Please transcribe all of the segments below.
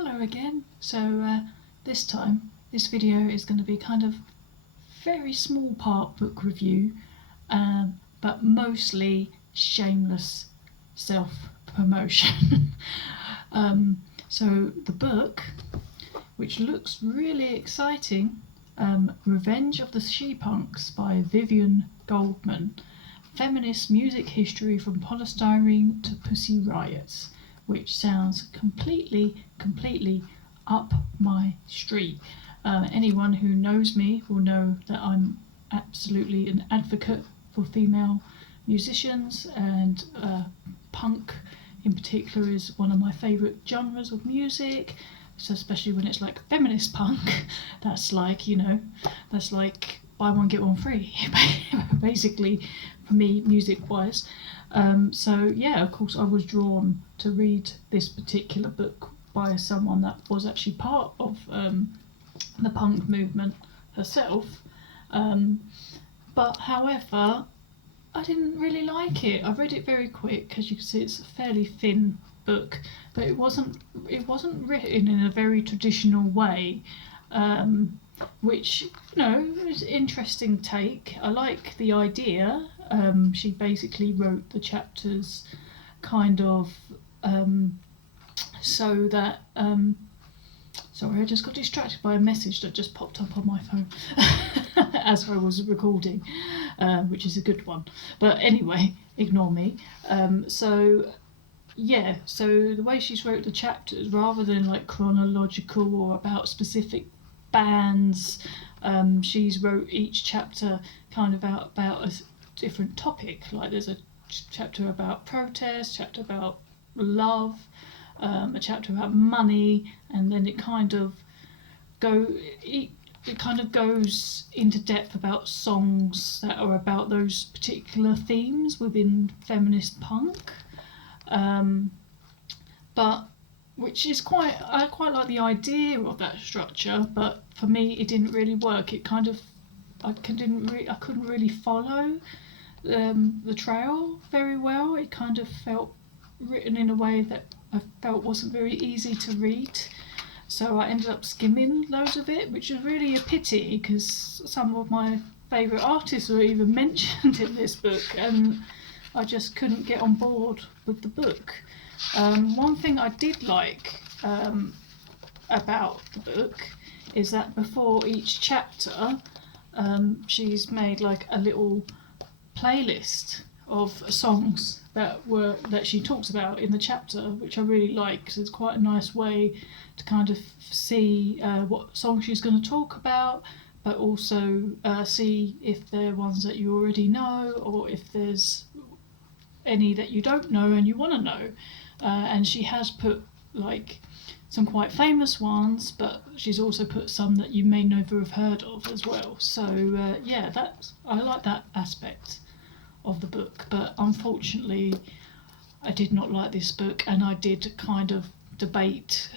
Hello again. This time, this video is going to be kind of very small part book review, but mostly shameless self-promotion. So the book, which looks really exciting, Revenge of the She-Punks by Vivien Goldman, Feminist Music History from Polystyrene to Pussy Riots, which sounds completely up my street. Anyone who knows me will know that I'm absolutely an advocate for female musicians, and punk in particular is one of my favourite genres of music. So especially when it's like feminist punk, that's like buy one get one free, basically, for me, music wise. So yeah, of course I was drawn to read this particular book by someone that was actually part of the punk movement herself. But however, I didn't really like it. I read it very quick, because you can see it's a fairly thin book, but it wasn't written in a very traditional way, which is an interesting take. I like the idea. She basically wrote the chapters kind of so that sorry, I just got distracted by a message that just popped up on my phone as I was recording, which is a good one, but anyway, ignore me. So the way she's wrote the chapters, rather than like chronological or about specific bands, she's wrote each chapter kind of about a different topic. Like there's a chapter about protest, chapter about love, a chapter about money, and then it kind of goes into depth about songs that are about those particular themes within feminist punk. But which is I quite like the idea of that structure, but for me it didn't really work. It kind of I couldn't really follow the trail very well. It kind of felt written in a way that I felt wasn't very easy to read, so I ended up skimming loads of it, which is really a pity, because some of my favourite artists were even mentioned in this book, and I just couldn't get on board with the book. One thing I did like about the book is that before each chapter, she's made like a little playlist of songs that she talks about in the chapter, which I really like, because it's quite a nice way to kind of see what songs she's going to talk about, but also see if they're ones that you already know, or if there's any that you don't know and you want to know. And she has put like some quite famous ones, but she's also put some that you may never have heard of as well. So I like that aspect of the book. But unfortunately I did not like this book, and I did kind of debate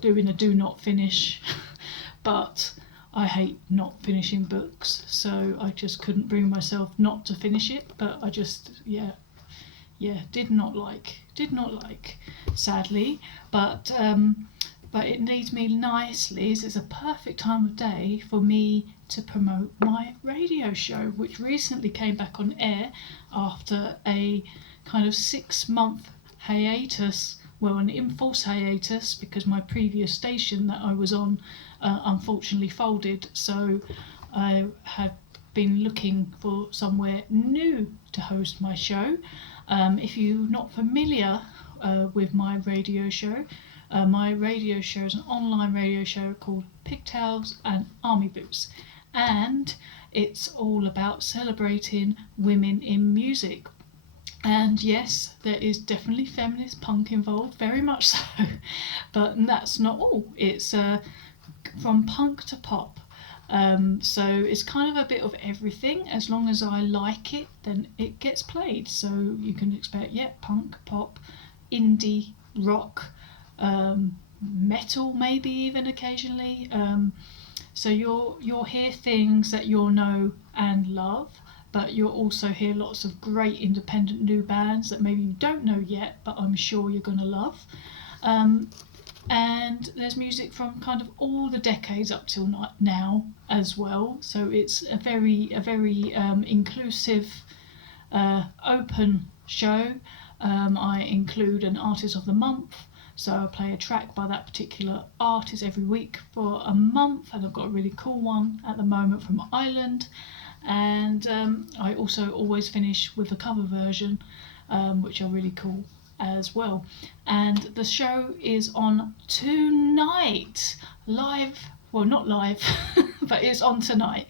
doing a do not finish but I hate not finishing books, so I just couldn't bring myself not to finish it. But I just did not like, sadly. But it leads me nicely, as it's a perfect time of day for me to promote my radio show, which recently came back on air after a kind of 6-month hiatus. Well, an enforced hiatus, because my previous station that I was on unfortunately folded, so I have been looking for somewhere new to host my show. If you're not familiar with my radio show is an online radio show called Pigtails and Army Boots, and it's all about celebrating women in music. And yes, there is definitely feminist punk involved, very much so, but that's not all. It's from punk to pop. So it's kind of a bit of everything. As long as I like it, then it gets played. So you can expect punk, pop, indie, rock, metal, maybe even occasionally. So you'll hear things that you'll know and love, but you'll also hear lots of great independent new bands that maybe you don't know yet, but I'm sure you're going to love. and there's music from kind of all the decades up till now as well. So it's a very inclusive, open show. I include an artist of the month, so I play a track by that particular artist every week for a month, and I've got a really cool one at the moment from Ireland. And I also always finish with a cover version, which are really cool as well. And the show is on tonight, live, well, not live, but it's on tonight,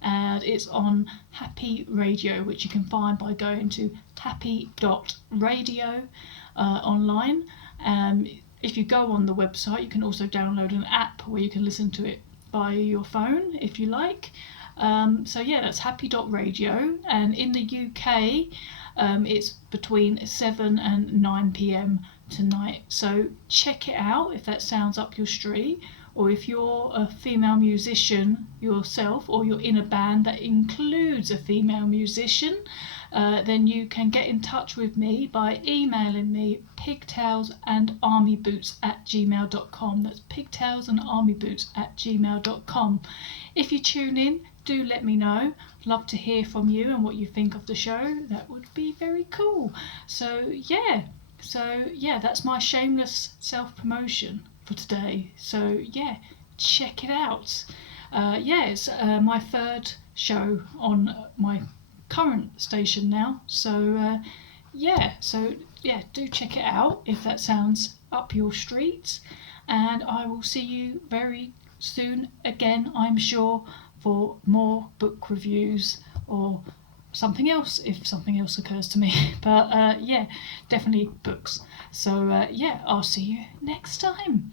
and it's on Happy Radio, which you can find by going to happy.radio online. If you go on the website, you can also download an app where you can listen to it via your phone if you like. So yeah, that's happy.radio, and in the UK it's between 7 and 9 p.m. tonight, so check it out if that sounds up your street, or if you're a female musician yourself, or you're in a band that includes a female musician, then you can get in touch with me by emailing me pigtailsandarmyboots@gmail.com. That's pigtailsandarmyboots@gmail.com. If you tune in, do let me know. Love to hear from you and what you think of the show. That would be very cool. So yeah, that's my shameless self-promotion for today. So yeah, check it out. It's my third show on my current station now. So do check it out if that sounds up your street. And I will see you very soon again, I'm sure, for more book reviews or something else, if something else occurs to me. But definitely books. So I'll see you next time.